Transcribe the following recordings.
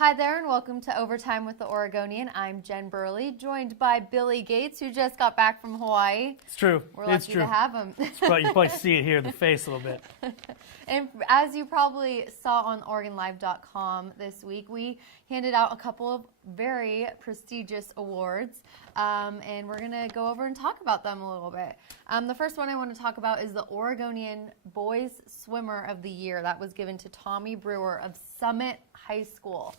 Hi there, and welcome to Overtime with the Oregonian. I'm Jen Burley, joined by Billy Gates, who just got back from Hawaii. It's true. We're lucky to have him. You probably see it here in the face a little bit. And as you probably saw on OregonLive.com this week, we handed out a couple of very prestigious awards, and we're going to go over and talk about them a little bit. The first one I want to talk about is the Oregonian Boys Swimmer of the Year. That was given to Tommy Brewer of Summit High School.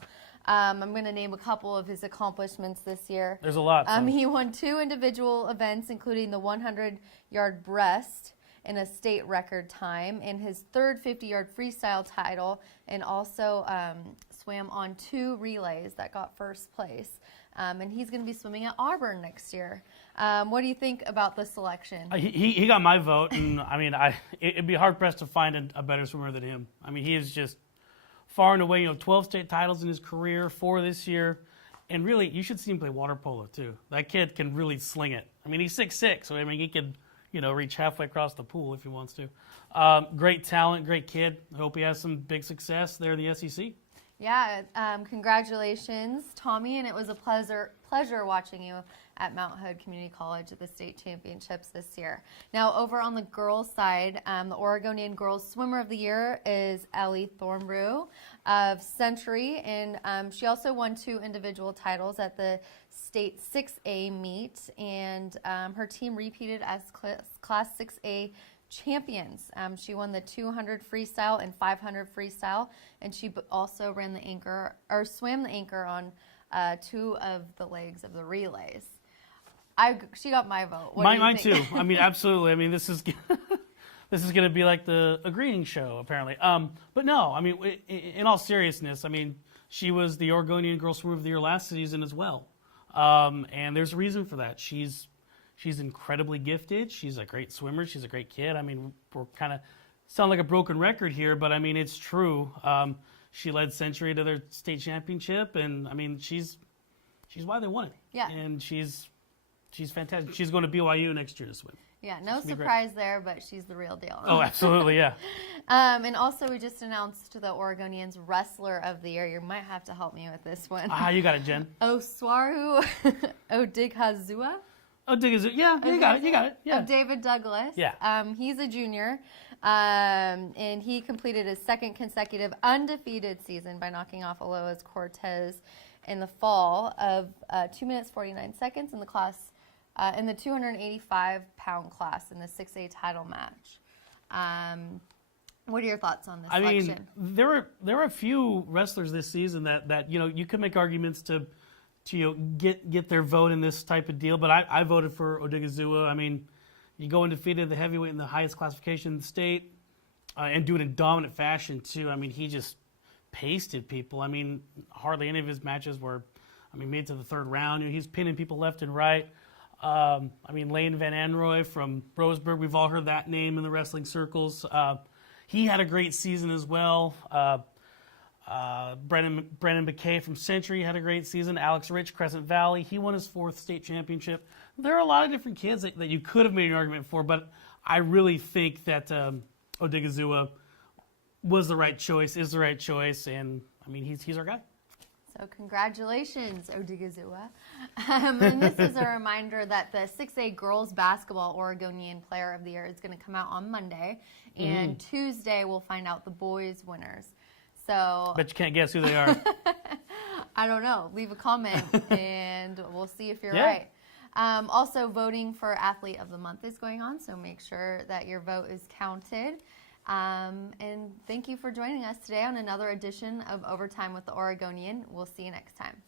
I'm going to name a couple of his accomplishments this year. There's a lot. He won 2 individual events, including the 100-yard breast in a state record time, and his third 50-yard freestyle title, and also swam on 2 relays that got first place. And he's going to be swimming at Auburn next year. What do you think about the selection? He got my vote, and I mean, it'd be hard pressed to find a better swimmer than him. I mean, he is just far and away, 12 state titles in his career, 4 this year. And really, you should see him play water polo, too. That kid can really sling it. I mean, he's 6'6", so I mean, he could, reach halfway across the pool if he wants to. Great talent, great kid. I hope he has some big success there in the SEC. Yeah, congratulations, Tommy, and it was a pleasure watching you at Mount Hood Community College at the state championships this year. Now, over on the girls' side, the Oregonian Girls Swimmer of the Year is Ellie Thornberry of Century, and she also won 2 individual titles at the state 6A meet, and her team repeated as Class 6A champions. She won the 200 freestyle and 500 freestyle, and she also swam the anchor on 2 of the legs of the relays. She got my vote. Mine too. I mean, absolutely. I mean, this is going to be like a greeting show, apparently. But no, I mean, in all seriousness, I mean, she was the Oregonian Girl Swimmer of the Year last season as well, and there's a reason for that. She's incredibly gifted. She's a great swimmer. She's a great kid. I mean, we're kind of sound like a broken record here, but I mean, it's true. She led Century to their state championship, and I mean, she's why they won it. Yeah. And she's fantastic. She's going to BYU next year to swim. Yeah, no surprise there, but she's the real deal. Oh, absolutely, yeah. And also, we just announced the Oregonians Wrestler of the Year. You might have to help me with this one. You got it, Jen. Oswaru Odighazua. Yeah, you got it. Yeah. Of David Douglas. Yeah. He's a junior, and he completed his 2nd consecutive undefeated season by knocking off Aloha's Cortez in the fall of 2 minutes 49 seconds in the class, in the 285-pound class in the 6A title match. What are your thoughts on this selection? I mean, there were a few wrestlers this season that you could make arguments to get their vote in this type of deal, but I voted for Odighazua. I mean, you go undefeated the heavyweight in the highest classification in the state, and do it in dominant fashion too. I mean, he just pasted people. I mean, hardly any of his matches were, made to the 3rd round. He's pinning people left and right. I mean, Lane Van Anroy from Roseburg, we've all heard that name in the wrestling circles. He had a great season as well. Brennan McKay from Century had a great season. Alex Rich, Crescent Valley, he won his 4th state championship. There are a lot of different kids that you could have made an argument for, but I really think that Odighazua was the right choice, is the right choice, and I mean, he's our guy. So congratulations, Odighazua. And this is a reminder that the 6A Girls Basketball Oregonian Player of the Year is going to come out on Monday, and Tuesday we'll find out the boys' winners. So, but you can't guess who they are. I don't know. Leave a comment, and we'll see if you're right. Also, voting for Athlete of the Month is going on, so make sure that your vote is counted. And thank you for joining us today on another edition of Overtime with the Oregonian. We'll see you next time.